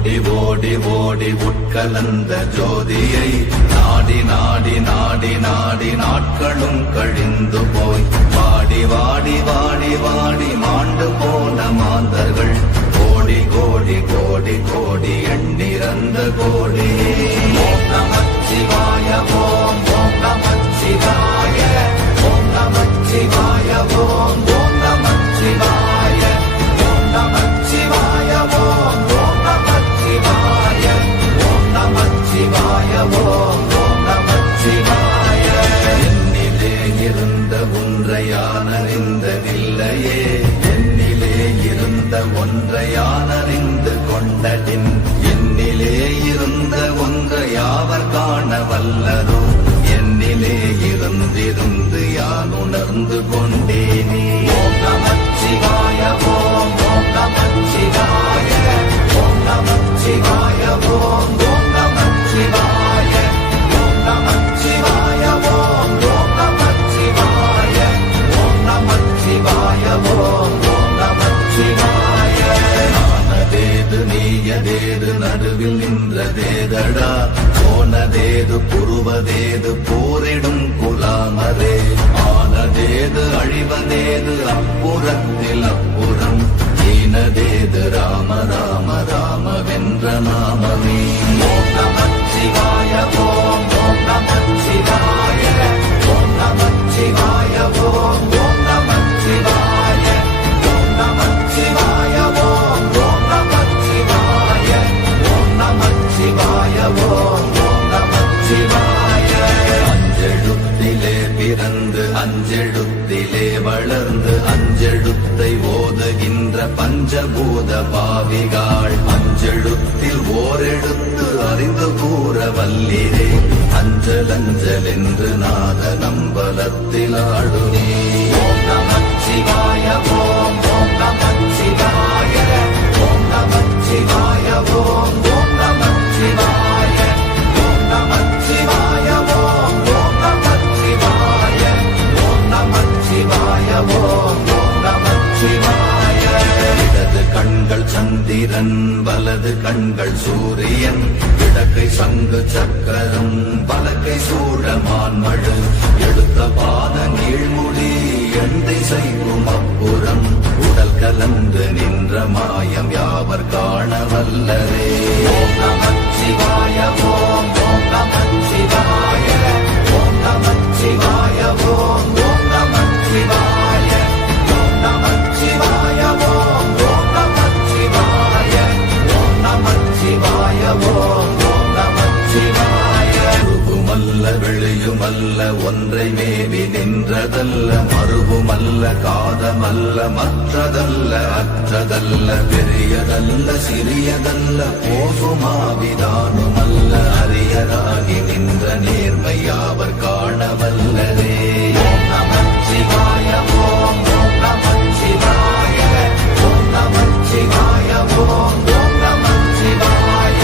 ஓடி ஓடி ஓடி உட்கலந்த ஜோதியை நாடி நாடி நாடி நாடி நாட்களும் கழிந்து போய் வாடி வாடி வாடி வாடி மாண்டு போன மாந்தர்கள் கோடி கோடி கோடி கோடி எண்ணிறந்த கோடி. ஓம் நமச்சிவாய ஓம் ஓம் நமச்சிவாய ஓம் நமச்சிவாய ஓம் ஓம் நமச்சிவாய ஓம் நமச்சிவாய ஓம் ஓம் நமச்சிவாய ஓம் நமச்சிவாய ஓம் ஓம் நமச்சிவாய. என்னிலே இருந்த ஒன்றையானறிந்ததில்லையே, என்னிலே இருந்த ஒன்றையானறிந்து கொண்டடின், என்னிலே இருந்த ஒன்றை யாவர் காண வல்லரோ, என்னிலே இருந்திருந்து யான் உணர்ந்து கொண்டேனே. ஓம் நமச்சிவாய ஓம் ஓம் நமச்சிவாய ஓம் நமச்சிவாய ஓம் ஓம் நமச்சிவாய ஓம் நமச்சிவாய ஓம் ஓம் நமச்சிவாய ஓம் நமச்சிவாய ஓம் ஓம் நமச்சிவாய. நானதேது நீயதேது நடுவில் நின்றதேதடா, போனதேது புருவதேது போரிடும் குலாமரே, ஆனதேது அழிவதேது அப்புறத்தில் அப்புறம், ஈனதேது ராம ராம ராம வென்ற நாமமே. ஓம் நமச்சிவாய ஓம் ஓம் நமச்சிவாய ஓம் நமச்சிவாய ஓம் ஓம் நமச்சிவாய ஓம் நமச்சிவாய ஓம் ஓம் நமச்சிவாய ஓம் நமச்சிவாய ஓம் ஓம் நமச்சிவாய. அஞ்செழுத்திலே பிறந்து அஞ்செழுத்திலே வளர்ந்து அஞ்செழுத்தை ஓதுகின்ற பஞ்சபூத பாவிகாள், அஞ்செழுத்தில் ஓரெழுத்து அறிந்து கூற வல்லிரே, அஞ்சல் அஞ்சல் என்று நாத நம்பலத்தில் ஆடுனே. ஓம் நமச்சிவாய ஓம் ஓம் நமச்சிவாய ஓம் நமச்சிவாய ஓம் ஓம் நமச்சிவாய ஓம் நமச்சிவாய ஓம் ஓம் நமச்சிவாய ஓம் நமச்சிவாய ஓம் ஓம் நமச்சிவாய. இடது கண்கள் சந்திரன் வலது கண்கள் சூரியன், இடக்கை சங்கு சக்கரம் வலக்கை சூழமான் மழு, எடுத்த பாத நீழ்முடி எந்தை செய்யும் அப்புறம், உடல் கலந்து நின்ற மாயம் யாவர் காண வல்லரே. ஓம் நமச்சிவாய ஓம் ஓம் நமச்சிவாய ஓம் நமச்சிவாய ஓம் ஓம் நமச்சிவாய ஓம் நமச்சிவாய ஓம் ஓம் நமச்சிவாய ஓம் நமச்சிவாய ஓம் ஓம் நமச்சிவாய. உருவுமல்ல வெளியுமல்ல ஒன்றை மேவி நின்றதல்ல, மறுவுமல்ல காதமல்ல மற்றதல்ல அற்றதல்ல, பெரியதல்ல சிறியதல்ல போகுமாவிதானுமல்ல, அரியராகி நின்ற நேர்மை யாவர் காண வல்லரே. ஓம் நமச்சிவாய ஓம் ஓம் நமச்சிவாய ஓம் நமச்சிவாய ஓம் ஓம் நமச்சிவாய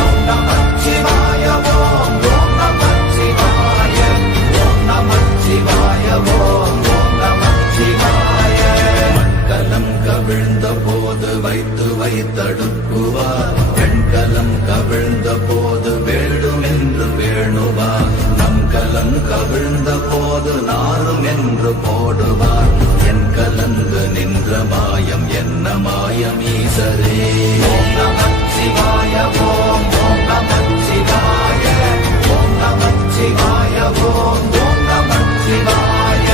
ஓம் நமச்சிவாய ஓம் ஓம் நமச்சிவாய ஓம் நமச்சிவாய ஓம் ஓம் நமச்சிவாய. மண்கலம் கவிழ்ந்த போது வைத்து வைத்தடுக்குவார், பெண்கலம் கவிழ்ந்த போது வேடும் என்று வேணுவார், நம் கலம் கவிழ்ந்த போது நாரும் என்று போடுவார், என் கலந்து நின்ற மாயம் என்ன மாயம் ஈசரே. ஓம் நமச்சிவாய ஓம் ஓம் நமச்சிவாய ஓம் நமச்சிவாய ஓம் ஓம் நமச்சிவாய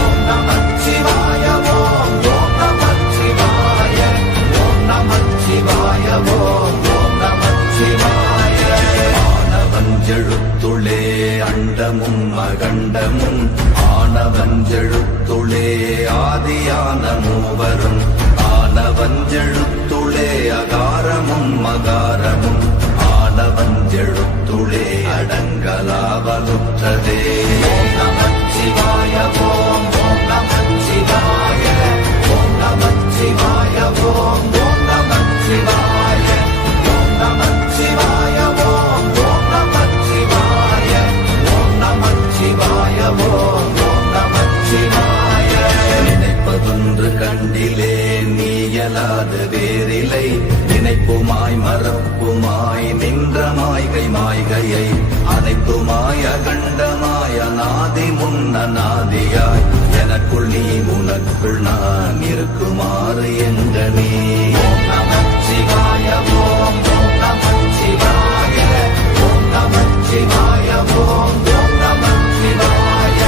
ஓம் நமச்சிவாய ஓம் ஓம் நமச்சிவாய ஓம் நமச்சிவாய ஓம் ஓம் நமச்சிவாய. ஆனவஞ்செழுத்துளே அண்டமும் அகண்டமும், ஆனவஞ்செழுத்துளே ஆதியான மூவரும், ஆனவஞ்செழுத்துளே அகாரமும் அகாரமும், ஆனவஞ்செழுத்துளே அடங்கலாவலுற்றதே. ஓம் நமச்சிவாய ஓம் ஓம் நமச்சிவாய ஓம் நமச்சிவாய ஓம் ஓம் நமச்சிவாய ஓம் நமச்சிவாய ஓம் ஓம் நமச்சிவாய ஓம் நமச்சிவாய ஓம் ஓம் நமச்சிவாய. நினைப்பதொன்று கண்டிலே நீயலாது வேறில்லை, நினைப்புமாய் மறப்பு அநாதியாய் எனக்குள் நீ உனக்குள் நான் இருக்குமாறு எங்கனே. ஓம் நமச்சிவாய ஓம் ஓம் நமச்சிவாய ஓம் நமச்சிவாய ஓம் ஓம் நமச்சிவாய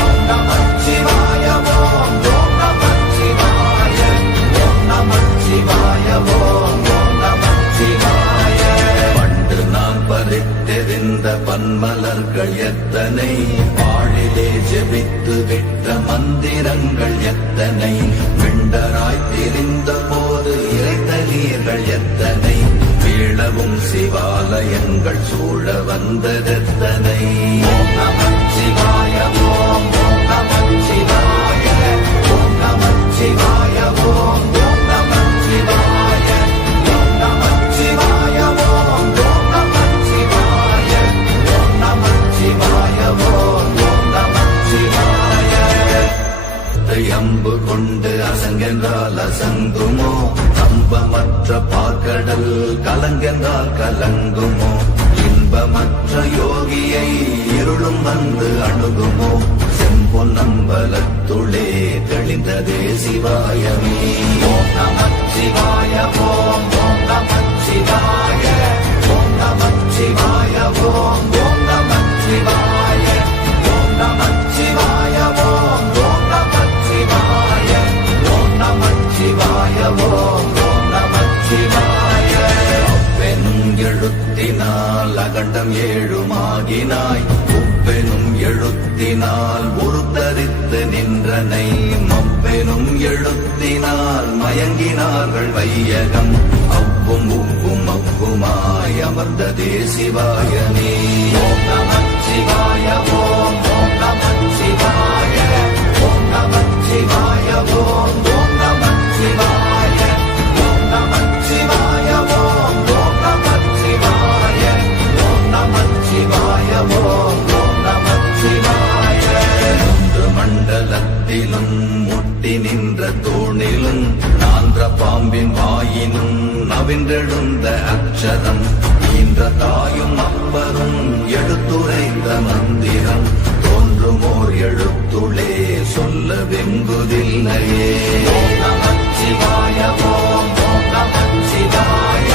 ஓம் நமச்சிவாய ஓம் ஓம் நமச்சிவாய ஓம் நமச்சிவாய ஓம் ஓம் நமச்சிவாய. பண்டு நான் பறித்தெறிந்த பன்மலர்கள் எத்தனை, பாழிலே ஜெபித்து விட்ட மந்திரங்கள் எத்தனை, விண்டராய் திரிந்த போது இறைத்த நீர்கள் எத்தனை, வீழவும் சிவாலயங்கள் சூழ வந்ததெத்தனை. ஓம் நமச்சிவாய ஓம் ஓம் நமச்சிவாய ஓம் நமச்சிவாய ஓம் ஓம் நமச்சிவாய ஓம் நமச்சிவாய ஓம் ஓம் நமச்சிவாய ஓம் நமச்சிவாய ஓம் ஓம் நமச்சிவாய. அம்பு கொண்டு அசங்கென்றால் அசங்குமோ, கம்பமற்ற பார்க்கடல் கலங்கென்றால் கலங்குமோ, இன்பமற்ற யோகியை இருளும் வந்து அணுகுமோ, செம்பொன்னம்பலத்துளே தெளிந்ததே சிவாயமே. ஓம் நமச்சிவாய ஓம் ஓம் நமச்சிவாய ஓம் நமச்சிவாய ஓம் ஓம் நமச்சிவாய ஓம் நமச்சிவாய ஓம் ஓம் நமச்சிவாய ஓம் நமச்சிவாய ஓம் ஓம் நமச்சிவாய. அப்பெனும் எழுத்தினால் அகண்டம் ஏழுமாகினாய், உப்பெனும் எழுத்தினால் உருத்தரித்து நின்றனை, மப்பெனும் எழுத்தினால் மயங்கினார்கள் வையகம், அவ்வும் உப்பும் அவ்வுமாய் அமர்ந்ததே சிவாயனே. ஓம் நமச்சிவாய ஓம் ஓம் நமச்சிவாய ஓம் நமச்சிவாய ஓம் ஓம் நமச்சிவாய ஓம் நமச்சிவாய ஓம் ஓம் நமச்சிவாய ஓம் நமச்சிவாய ஓம் ஓம் நமச்சிவாய. மூன்று மண்டலத்திலும் முட்டி நின்ற தூணிலும் நான்ற பாம்பின் வாயினும் நவின்றெழுந்த அக்ஷரம், ஈன்ற தாயும் அப்பரும் எடுத்துரைத்த மந்திரம், தோன்றுமோர் எழுத்துளே சொல்ல வெங்குதில்லையே. ஓம் நமச்சிவாய ஓம் ஓம் நமச்சிவாய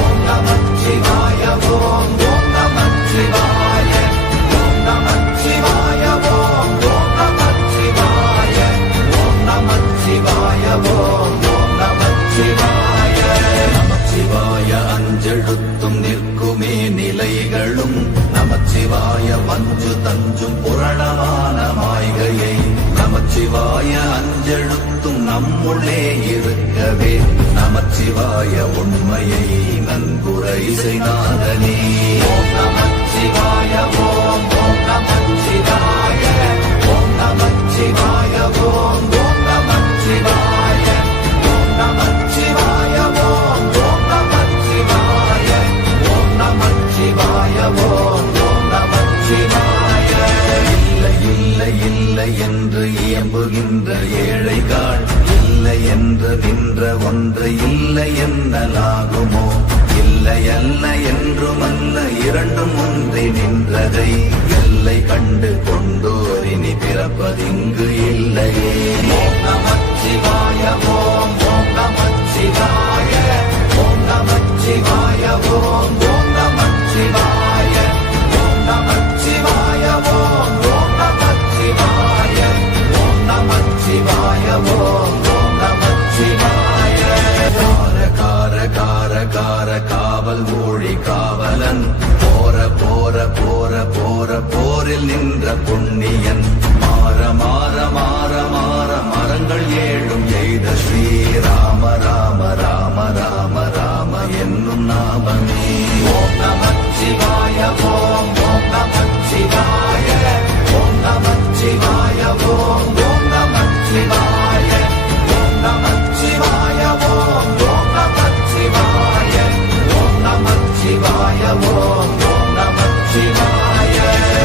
ஓம் நமச்சிவாய ஓம் ஓம் நமச்சிவாய ஓம் நமச்சிவாய ஓம் ஓம் நமச்சிவாய ஓம் நமச்சிவாய ஓம் ஓம் நமச்சிவாய. நமச்சிவாய அஞ்செழுத்தும் நிற்குமே நிலைகளும், நமச்சிவாய மஞ்சு தஞ்சும் புரணமான மாய்கையை, நமச்சிவாய அஞ்செழுத்தும் நம்முள்ளே இருக்கவே, நமச்சிவாய உண்மையை நன்குரை செய்தாதனே. ஓம் நமச்சிவாய ஓம் ஓம் நமச்சிவாய ஓம் நமச்சிவாய ஓம் ஓம் நமச்சிவாய ஓம் நமச்சிவாய ஓம் ஓம் நமச்சிவாய ஓம் நமச்சிவாய ஓம் ஓம் நமச்சிவாய. இல்லை இல்லை இல்லை என்று இயம்புகின்ற ஏழைகள், இல்லை என்று நின்ற ஒன்று இல்லை என்னலாகுமோ, இல்லை அல்ல என்றுமல்ல இரண்டும் ஒன்றி நின்றதை, எல்லை கண்டு கொண்டோர் இனி பிறப்பதிங்கு இல்லையே. ஓம் நமச்சிவாய ஓம் ஓம் நமச்சிவாய ஓம் நமச்சிவாய ஓம் ஓம் நமச்சிவாய ஓம் நமச்சிவாய ஓம் ஓம் நமச்சிவாய ஓம் நமச்சிவாய ஓம் ஓம் நமச்சிவாய. கார கார கார கார காவல் மொழி காவலன், போர போர போர போர போரில் நின்ற புண்ணியன், மாற மாற மாற மாற மரங்கள் ஏழும் எய்த ஸ்ரீராம ராம ராம ராம ராம என்னும் நாமமே. ஓம் நமச்சிவாய ஓம் ஓம் நமச்சிவாய ஓம் நமச்சிவாய ஓம் ஓம் நமச்சிவாய ஓம் நமச்சிவாய ஓம் ஓம் நமச்சிவாய ஓம் நமச்சிவாய ஓம் ஓம் நமச்சிவாய.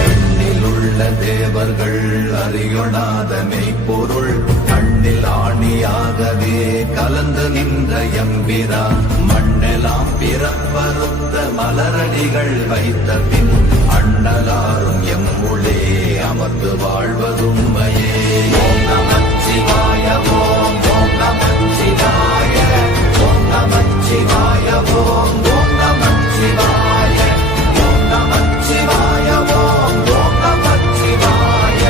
எண்ணிலுள்ள தேவர்கள் அறியொணாத மெய்ப்பொருள், கண்ணில் ஆணியாகவே கலந்து நின்ற எம்பிரா, மண்ணெல்லாம் பிறப்பறுத்த மலரடிகள் வைத்த பின் அண்ணலாரும் எம்முளே அமர்ந்து வாழ்வதுண்மையே. ஓம் நமச்சிவாய ஓம் ஓம் நமச்சிவாய ஓம் நமச்சிவாய ஓம் ஓம் நமச்சிவாய ஓம் நமச்சிவாய ஓம் ஓம் நமச்சிவாய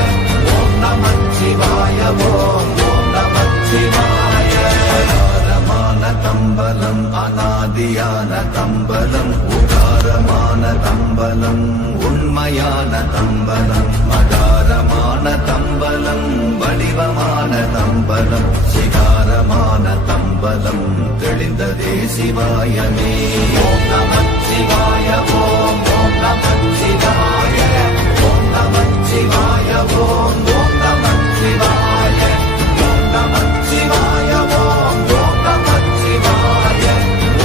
ஓம் நமச்சிவாய ஓம் ஓம் நமச்சிவாய. அகாரமான தம்பலம் அநாதியான தம்பலம் உகாரமான தம்பலம் உண்மையான தம்பலம் மகாரமான தம்பலம் வடிவமான தம்பலம் சிகாரமான தம்பலம் தெளிந்ததே சிவாயமே. ஓம் நமச்சிவாய ஓம் ஓம் நமச்சிவாய ஓம் நமச்சிவாய ஓம் ஓம் நமச்சிவாய ஓம் நமச்சிவாய ஓம் ஓம் நமச்சிவாய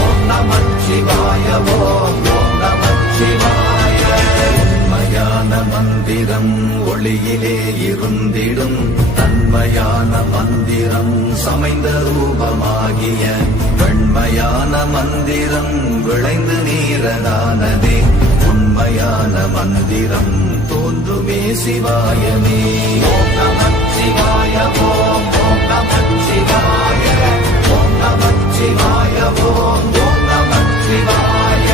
ஓம் நமச்சிவாய ஓம் ஓம் நமச்சிவாய. உண்மையான மந்திரம் ஒளியிலே இருந்திடும் தன்மையான மந்திரம் சமைந்த ரூபமாகிய வெண்மையான மந்திரம் விளைந்து நீரதானதே. உண்மையான மந்திரம் தோன்றுமே சிவாயமே. ஓம் நமச்சிவாய ஓம் ஓம் நமச்சிவாய ஓம் நமச்சிவாய ஓம் ஓம் நமச்சிவாய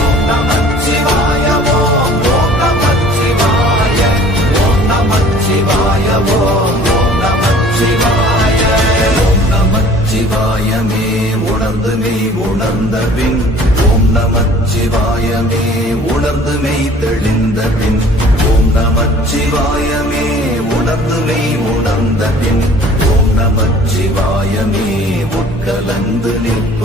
ஓம் நமச்சிவாய ஓம் ஓம் நமச்சிவாய ஓம் நமச்சிவாய ஓம் ஓம் நமச்சிவாய. ஓம் நமச்சிவாயமே உணர்ந்துமே உணர்ந்த பின் ஓம் நமச்சிவாயமே உணர்ந்துமே தெளிந்த பின் ஓம் நமச்சிவாயமே உணர்ந்துமே உணர்ந்த பின் ஓம் நமச்சிவாயமே உட்கலந்து நிற்க